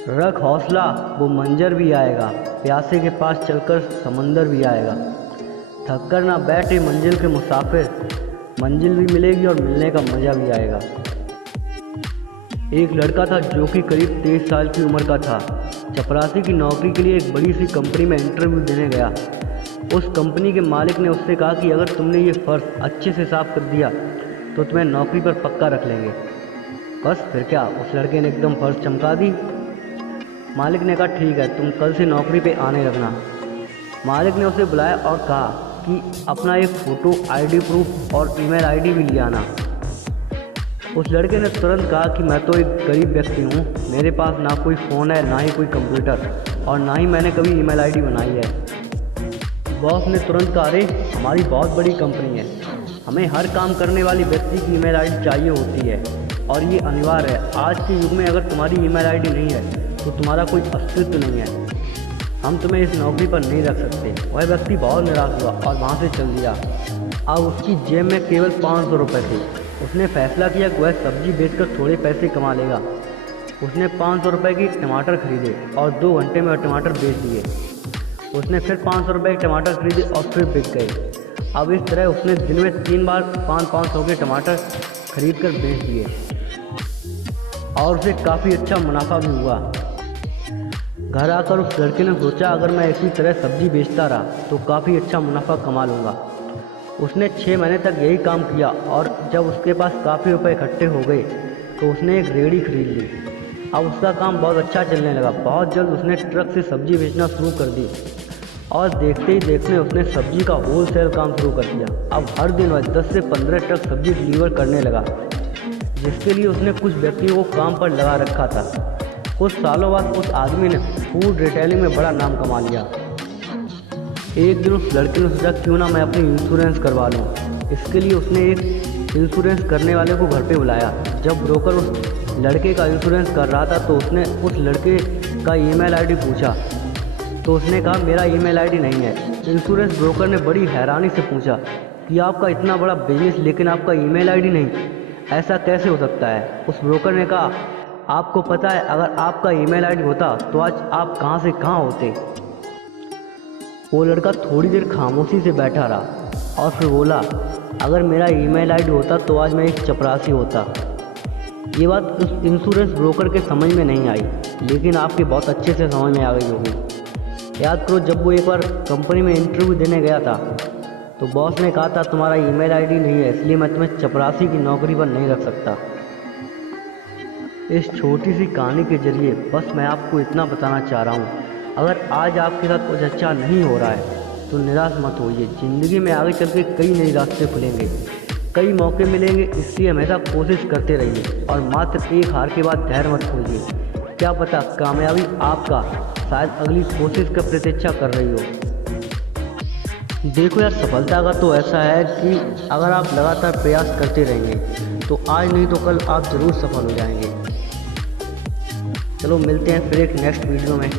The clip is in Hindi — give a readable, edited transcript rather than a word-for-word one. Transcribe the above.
रख हौसला, वो मंजर भी आएगा। प्यासे के पास चलकर समंदर भी आएगा। थक कर ना बैठे मंजिल के मुसाफिर, मंजिल भी मिलेगी और मिलने का मज़ा भी आएगा। एक लड़का था जो कि करीब 23 साल की उम्र का था। चपरासी की नौकरी के लिए एक बड़ी सी कंपनी में इंटरव्यू देने गया। उस कंपनी के मालिक ने उससे कहा कि अगर तुमने ये फर्श अच्छे से साफ कर दिया तो तुम्हें नौकरी पर पक्का रख लेंगे। बस फिर क्या, उस लड़के ने एकदम फर्श चमका दी। मालिक ने कहा ठीक है, तुम कल से नौकरी पे आने लगना। मालिक ने उसे बुलाया और कहा कि अपना एक फ़ोटो, आईडी प्रूफ और ईमेल आईडी भी ले आना। उस लड़के ने तुरंत कहा कि मैं तो एक गरीब व्यक्ति हूँ, मेरे पास ना कोई फ़ोन है, ना ही कोई कंप्यूटर, और ना ही मैंने कभी ईमेल आईडी बनाई है। बॉस ने तुरंत कहा अरे हमारी बहुत बड़ी कंपनी है, हमें हर काम करने वाली व्यक्ति की ईमेल आईडी चाहिए होती है और ये अनिवार्य है। आज के युग में अगर तुम्हारी ईमेल आईडी नहीं है तो तुम्हारा कोई अस्तित्व नहीं है, हम तुम्हें इस नौकरी पर नहीं रख सकते। वह व्यक्ति बहुत निराश हुआ और वहाँ से चल दिया। अब उसकी जेब में केवल 500 रुपये थे। उसने फैसला किया कि वह सब्जी बेचकर थोड़े पैसे कमा लेगा। उसने 500 रुपये की टमाटर खरीदे और 2 घंटे में वह टमाटर बेच दिए। उसने फिर 500 रुपये के टमाटर खरीदे और फिर बिक गए। अब इस तरह उसने दिन में 3 बार 500 के टमाटर खरीद कर बेच दिए और उसे काफ़ी अच्छा मुनाफा भी हुआ। घर आकर उस लड़के ने सोचा अगर मैं इसी तरह सब्ज़ी बेचता रहा तो काफ़ी अच्छा मुनाफा कमा लूँगा। उसने 6 महीने तक यही काम किया और जब उसके पास काफ़ी रुपए इकट्ठे हो गए तो उसने एक रेहड़ी खरीद ली। अब उसका काम बहुत अच्छा चलने लगा। बहुत जल्द उसने ट्रक से सब्ज़ी बेचना शुरू कर दी और देखते ही देखते उसने सब्ज़ी का होलसेल काम शुरू कर दिया। अब हर दिन वह 10 से 15 ट्रक सब्ज़ी डिलीवर करने लगा, जिसके लिए उसने कुछ व्यक्तियों को काम पर लगा रखा था। कुछ सालों बाद उस आदमी ने फूड रिटेलिंग में बड़ा नाम कमा लिया। एक दिन उस लड़के ने सोचा क्यों ना मैं अपनी इंश्योरेंस करवा लूँ। इसके लिए उसने एक इंश्योरेंस करने वाले को घर पे बुलाया। जब ब्रोकर उस लड़के का इंश्योरेंस कर रहा था तो उसने उस लड़के का ईमेल आईडी पूछा तो उसने कहा मेरा ईमेल आईडी नहीं है। इंश्योरेंस ब्रोकर ने बड़ी हैरानी से पूछा कि आपका इतना बड़ा बिजनेस लेकिन आपका ईमेल आईडी नहीं, ऐसा कैसे हो सकता है। उस ब्रोकर ने कहा आपको पता है अगर आपका ईमेल आईडी होता तो आज आप कहाँ से कहाँ होते। वो लड़का थोड़ी देर खामोशी से बैठा रहा और फिर बोला अगर मेरा ईमेल आईडी होता तो आज मैं एक चपरासी होता। ये बात उस इंश्योरेंस ब्रोकर के समझ में नहीं आई, लेकिन आपके बहुत अच्छे से समझ में आ गई होगी। याद करो जब वो एक बार कंपनी में इंटरव्यू देने गया था तो बॉस ने कहा था तुम्हारा ईमेल आईडी नहीं है, इसलिए मैं तुम्हें चपरासी की नौकरी पर नहीं रख सकता। इस छोटी सी कहानी के जरिए बस मैं आपको इतना बताना चाह रहा हूँ, अगर आज आपके साथ कुछ अच्छा नहीं हो रहा है तो निराश मत होइए। ज़िंदगी में आगे चल के कई नए रास्ते खुलेंगे, कई मौके मिलेंगे, इसलिए हमेशा कोशिश करते रहिए और मात्र एक हार के बाद धैर्य मत खोइए। क्या पता कामयाबी आपका शायद अगली कोशिश का प्रतीक्षा कर रही हो। देखो यार, सफलता का तो ऐसा है कि अगर आप लगातार प्रयास करते रहेंगे तो आज नहीं तो कल आप ज़रूर सफल हो जाएंगे। चलो मिलते हैं फिर एक नेक्स्ट वीडियो में।